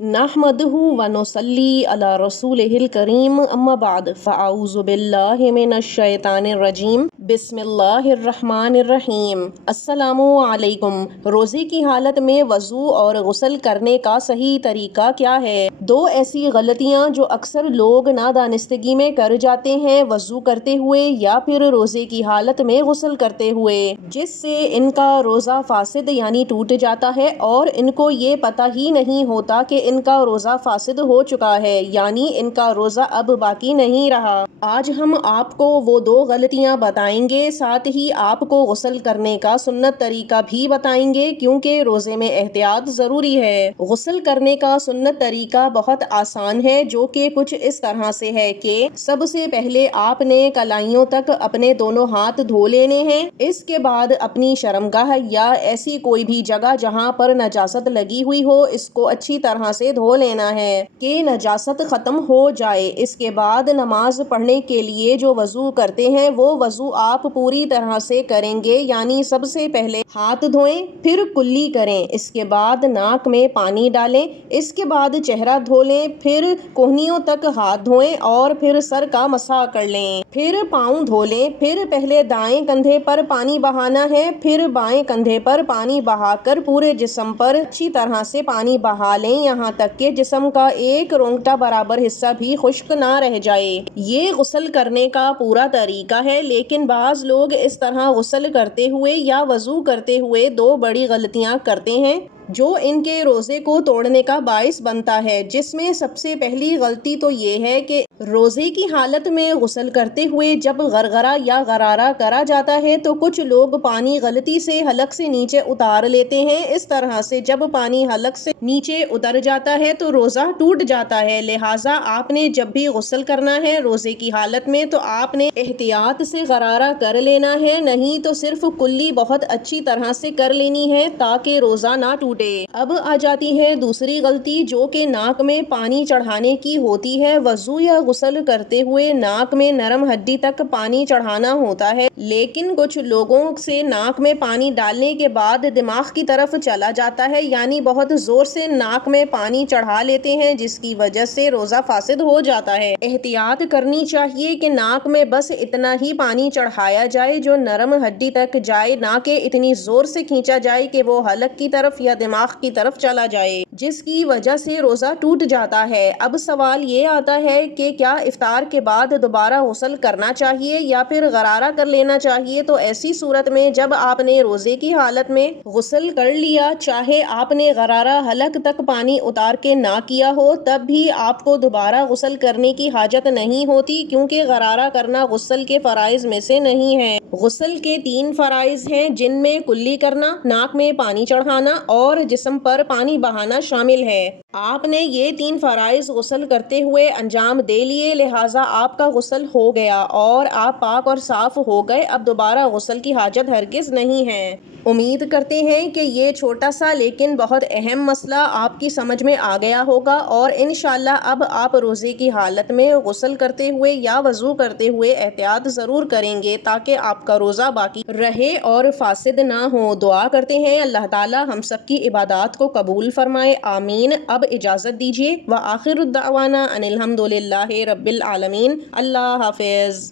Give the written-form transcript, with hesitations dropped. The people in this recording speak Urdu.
نحمدہ و نصلی علی رسولہ الکریم اما بعد فاعوذ باللہ من الشیطان الرجیم بسم اللہ الرحمن الرحیم۔ السلام علیکم۔ روزے کی حالت میں وضو اور غسل کرنے کا صحیح طریقہ کیا ہے؟ دو ایسی غلطیاں جو اکثر لوگ نادانستگی میں کر جاتے ہیں، وضو کرتے ہوئے یا پھر روزے کی حالت میں غسل کرتے ہوئے، جس سے ان کا روزہ فاسد یعنی ٹوٹ جاتا ہے اور ان کو یہ پتہ ہی نہیں ہوتا کہ ان کا روزہ فاسد ہو چکا ہے، یعنی ان کا روزہ اب باقی نہیں رہا۔ آج ہم آپ کو وہ دو غلطیاں بتائیں گے، ساتھ ہی آپ کو غسل کرنے کا سنت طریقہ بھی بتائیں گے، کیونکہ روزے میں احتیاط ضروری ہے۔ غسل کرنے کا سنت طریقہ بہت آسان ہے، جو کہ کچھ اس طرح سے ہے کہ سب سے پہلے آپ نے کلائیوں تک اپنے دونوں ہاتھ دھو لینے ہیں۔ اس کے بعد اپنی شرمگاہ یا ایسی کوئی بھی جگہ جہاں پر نجاست لگی ہوئی ہو، اس کو اچھی طرح سے دھو لینا ہے کہ نجاست ختم ہو جائے۔ اس کے بعد نماز پڑھنے کے لیے جو وضو کرتے ہیں، وہ وضو آپ پوری طرح سے کریں گے، یعنی سب سے پہلے ہاتھ دھوئیں، پھر کلی کریں، اس کے بعد ناک میں پانی ڈالیں، اس کے بعد چہرہ دھو لیں، پھر کہنیوں تک ہاتھ دھوئیں اور پھر سر کا مسح کر لیں، پھر پاؤں دھو لیں، پھر پہلے دائیں کندھے پر پانی بہانا ہے، پھر بائیں کندھے پر پانی بہا کر پورے جسم پر اچھی طرح سے پانی بہا لیں، یہاں تک کہ جسم کا ایک رونگٹا برابر حصہ بھی خشک نہ رہ جائے۔ یہ غسل کرنے کا پورا طریقہ ہے، لیکن بعض لوگ اس طرح غسل کرتے ہوئے یا وضو کرتے ہوئے دو بڑی غلطیاں کرتے ہیں جو ان کے روزے کو توڑنے کا باعث بنتا ہے، جس میں سب سے پہلی غلطی تو یہ ہے کہ روزے کی حالت میں غسل کرتے ہوئے جب غرغرہ یا غرارہ کرا جاتا ہے تو کچھ لوگ پانی غلطی سے حلق سے نیچے اتار لیتے ہیں۔ اس طرح سے جب پانی حلق سے نیچے اتر جاتا ہے تو روزہ ٹوٹ جاتا ہے، لہٰذا آپ نے جب بھی غسل کرنا ہے روزے کی حالت میں تو آپ نے احتیاط سے غرارہ کر لینا ہے، نہیں تو صرف کلی بہت اچھی طرح سے کر لینی ہے تاکہ روزہ نہ ٹوٹے۔ اب آ جاتی ہے دوسری غلطی، جو کہ ناک میں پانی چڑھانے کی ہوتی ہے۔ وضو یا غسل کرتے ہوئے ناک میں نرم ہڈی تک پانی چڑھانا ہوتا ہے، لیکن کچھ لوگوں سے ناک میں پانی ڈالنے کے بعد دماغ کی طرف چلا جاتا ہے، یعنی بہت زور سے ناک میں پانی چڑھا لیتے ہیں، جس کی وجہ سے روزہ فاسد ہو جاتا ہے۔ احتیاط کرنی چاہیے کہ ناک میں بس اتنا ہی پانی چڑھایا جائے جو نرم ہڈی تک جائے، نہ کہ اتنی زور سے کھینچا جائے کہ وہ حلق کی طرف یا دماغ کی طرف چلا جائے، جس کی وجہ سے روزہ ٹوٹ جاتا ہے۔ اب سوال یہ آتا ہے کہ کیا افطار کے بعد دوبارہ غسل کرنا چاہیے یا پھر غرارہ کر لینا چاہیے؟ تو ایسی صورت میں جب آپ نے روزے کی حالت میں غسل کر لیا، چاہے آپ نے غرارہ حلق تک پانی اتار کے نہ کیا ہو، تب بھی آپ کو دوبارہ غسل کرنے کی حاجت نہیں ہوتی، کیونکہ غرارہ کرنا غسل کے فرائض میں سے نہیں ہے۔ غسل کے 3 فرائض ہیں، جن میں کلی کرنا، ناک میں پانی چڑھانا اور جسم پر پانی بہانا شامل ہے۔ آپ نے یہ 3 فرائض غسل کرتے ہوئے انجام دے لیے، لہٰذا آپ کا غسل ہو گیا اور آپ پاک اور صاف ہو گئے، اب دوبارہ غسل کی حاجت ہرگز نہیں ہے۔ امید کرتے ہیں کہ یہ چھوٹا سا لیکن بہت اہم مسئلہ آپ کی سمجھ میں آ گیا ہوگا، اور انشاءاللہ اب آپ روزے کی حالت میں غسل کرتے ہوئے یا وضو کرتے ہوئے احتیاط ضرور کریں گے تاکہ آپ کا روزہ باقی رہے اور فاسد نہ ہو۔ دعا کرتے ہیں اللہ تعالیٰ ہم سب کی عبادات کو قبول فرمائے، آمین۔ اب اجازت دیجیے، وآخر الدعوانا ان الحمد للہ رب العالمین۔ اللہ حافظ۔